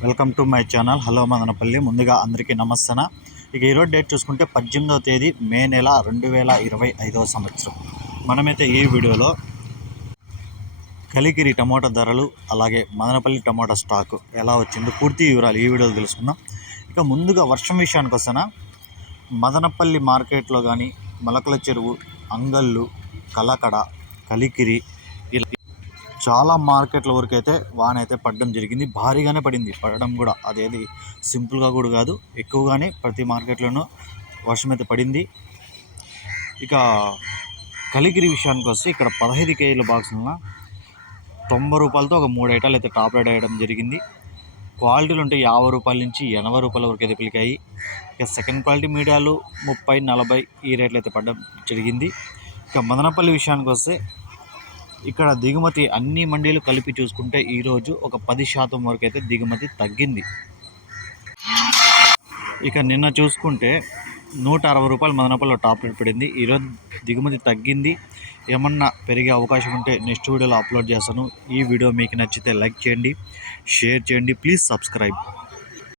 Welcome to my channel. Hello Madanapalle. ముందుగా అందరికీ నమస్తన. ఇక ఈరోజు డేట్ చూసుకుంటే పద్దెనిమిదవ తేదీ మే నెల రెండు వేల ఇరవై ఐదవ సంవత్సరం. మనమైతే ఈ వీడియోలో కలికిరి టమోటా ధరలు అలాగే మదనపల్లి టమోటా స్టాక్ ఎలా వచ్చిందో పూర్తి వివరాలు ఈ వీడియోలో తెలుసుకుందాం. ఇక ముందుగా వర్షం విషయానికి వస్తాన మదనపల్లి మార్కెట్లో కానీ మొలకల చెరువు అంగళ్ళు కలకడ కలికిరి చాలా మార్కెట్ల వరకు అయితే వాన అయితే పడడం జరిగింది. భారీగానే పడింది. పడడం కూడా అదేది సింపుల్గా కూడా కాదు. ఎక్కువగానే ప్రతి మార్కెట్లోనూ వర్షం అయితే పడింది. ఇక కలిగిరి విషయానికి వస్తే ఇక్కడ పదహైదు కేజీల బాక్స్ ఉన్న తొంభై రూపాయలతో ఒక మూడు ఐటాలు అయితే టాప్ రేట్ వేయడం జరిగింది. క్వాలిటీలు ఉంటే యాభై రూపాయల నుంచి ఎనభై రూపాయల వరకు అయితే పిలికాయి. ఇక సెకండ్ క్వాలిటీ మీడియాలు ముప్పై నలభై ఈ రేట్లు అయితే పడడం జరిగింది. ఇక మదనపల్లి విషయానికి వస్తే ఇక్కడ దిగుమతి అన్ని మండీలు కలిపి చూసుకుంటే ఈరోజు ఒక పది శాతం వరకు అయితే దిగుమతి తగ్గింది. ఇక నిన్న చూసుకుంటే నూట అరవై రూపాయలు మదనపల్లిలో టాప్ రేట్ పడింది. ఈరోజు దిగుమతి తగ్గింది. ఏమన్నా పెరిగే అవకాశం ఉంటే నెక్స్ట్ వీడియోలో అప్లోడ్ చేస్తాను. ఈ వీడియో మీకు నచ్చితే లైక్ చేయండి షేర్ చేయండి. Please subscribe.